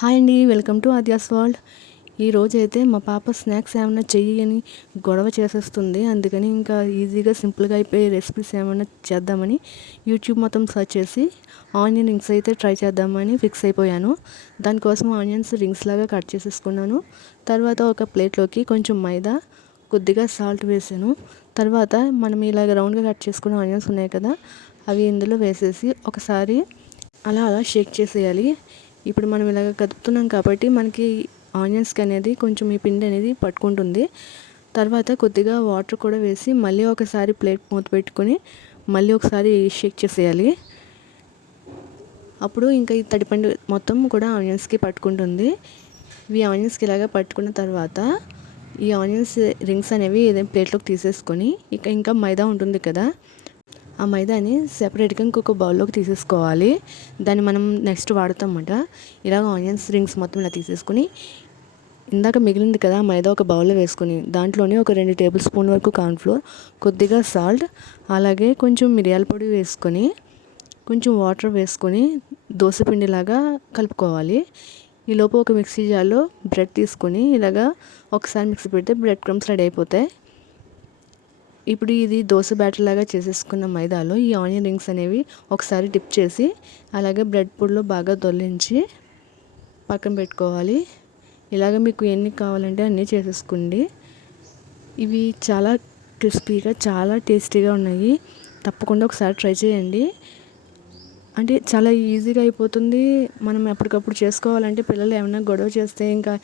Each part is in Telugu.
హాయ్ అండి వెల్కమ్ టు ఆద్యాస్ వరల్డ్. ఈ రోజైతే మా పాప స్నాక్స్ ఏమైనా చెయ్యి అని గొడవ చేసేస్తుంది. అందుకని ఇంకా ఈజీగా సింపుల్గా అయిపోయే రెసిపీస్ ఏమైనా చేద్దామని యూట్యూబ్ మొత్తం సర్చ్ చేసి ఆనియన్ రింగ్స్ అయితే ట్రై చేద్దామని ఫిక్స్ అయిపోయాను. దానికోసం ఆనియన్స్ రింగ్స్ లాగా కట్ చేసేసుకున్నాను. తర్వాత ఒక ప్లేట్లోకి కొంచెం మైదా కొద్దిగా సాల్ట్ వేసాను. తర్వాత మనం ఇలాగ రౌండ్గా కట్ చేసుకున్న ఆనియన్స్ ఉన్నాయి కదా అవి ఇందులో వేసేసి ఒకసారి అలా అలా షేక్ చేసేయాలి. ఇప్పుడు మనం ఇలాగ కదుపుతున్నాం కాబట్టి మనకి ఆనియన్స్కి అనేది కొంచెం ఈ పిండి అనేది పట్టుకుంటుంది. తర్వాత కొద్దిగా వాటర్ కూడా వేసి మళ్ళీ ఒకసారి ప్లేట్ మూత పెట్టుకొని మళ్ళీ ఒకసారి షేక్ చేసేయాలి. అప్పుడు ఇంకా ఈ తడిపండు మొత్తం కూడా ఆనియన్స్కి పట్టుకుంటుంది. ఇవి ఆనియన్స్కి ఇలాగ పట్టుకున్న తర్వాత ఈ ఆనియన్స్ రింగ్స్ అనేవి ఏదైనా ప్లేట్లోకి తీసేసుకొని ఇక ఇంకా మైదా ఉంటుంది కదా ఆ మైదాని సెపరేట్గా ఇంకొక బౌల్లోకి తీసేసుకోవాలి. దాన్ని మనం నెక్స్ట్ వాడతాం ఇలాగ ఆనియన్స్ రింగ్స్ మొత్తం ఇలా తీసేసుకుని ఇందాక మిగిలింది కదా మైదా ఒక బౌల్లో వేసుకుని దాంట్లోనే ఒక రెండు టేబుల్ స్పూన్ వరకు కార్న్ఫ్లోర్ కొద్దిగా సాల్ట్ అలాగే కొంచెం మిరియాల పొడి వేసుకొని కొంచెం వాటర్ వేసుకొని పిండిలాగా కలుపుకోవాలి. ఈలోపు ఒక మిక్సీ జార్లో బ్రెడ్ తీసుకొని ఇలాగా ఒకసారి మిక్సీ పెడితే బ్రెడ్ క్రమ్స్ రెడీ అయిపోతాయి. ఇప్పుడు ఇది దోశ బ్యాటర్ లాగా చేసేసుకున్న మైదాలో ఈ ఆనియన్ రింగ్స్ అనేవి ఒకసారి డిప్ చేసి అలాగే బ్రెడ్ పొడిలో బాగా దొల్లించి పక్కన పెట్టుకోవాలి. ఇలాగ మీకు ఎన్ని కావాలంటే అన్నీ చేసేసుకోండి. ఇవి చాలా క్రిస్పీగా చాలా టేస్టీగా ఉన్నాయి. తప్పకుండా ఒకసారి ట్రై చేయండి. అంటే చాలా ఈజీగా అయిపోతుంది. మనం ఎప్పటికప్పుడు చేసుకోవాలంటే పిల్లలు ఏమైనా గొడవ చేస్తే ఇంకా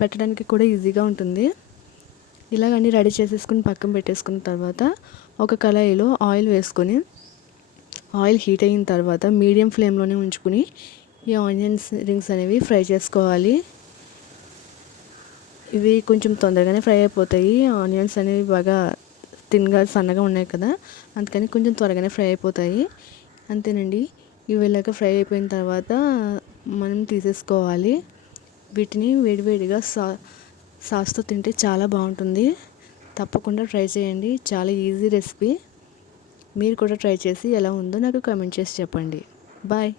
పెట్టడానికి కూడా ఈజీగా ఉంటుంది. ఇలాగ అన్నీ రెడీ చేసేసుకుని పక్కన పెట్టేసుకున్న తర్వాత ఒక కళాయిలో ఆయిల్ వేసుకొని ఆయిల్ హీట్ అయిన తర్వాత మీడియం ఫ్లేమ్లోనే ఉంచుకుని ఈ ఆనియన్స్ రింగ్స్ అనేవి ఫ్రై చేసుకోవాలి. ఇవి కొంచెం తొందరగానే ఫ్రై అయిపోతాయి. ఆనియన్స్ అనేవి బాగా తిన్గా సన్నగా ఉన్నాయి కదా అందుకని కొంచెం త్వరగానే ఫ్రై అయిపోతాయి. అంతేనండి. ఇవి ఇలాగ ఫ్రై అయిపోయిన తర్వాత మనం తీసేసుకోవాలి. వీటిని వేడివేడిగా సా సాస్తో తింటే చాలా బాగుంటుంది. తప్పకుండా ట్రై చేయండి. చాలా ఈజీ రెసిపీ. మీరు కూడా ట్రై చేసి ఎలా ఉందో నాకు కామెంట్ చేసి చెప్పండి. బాయ్.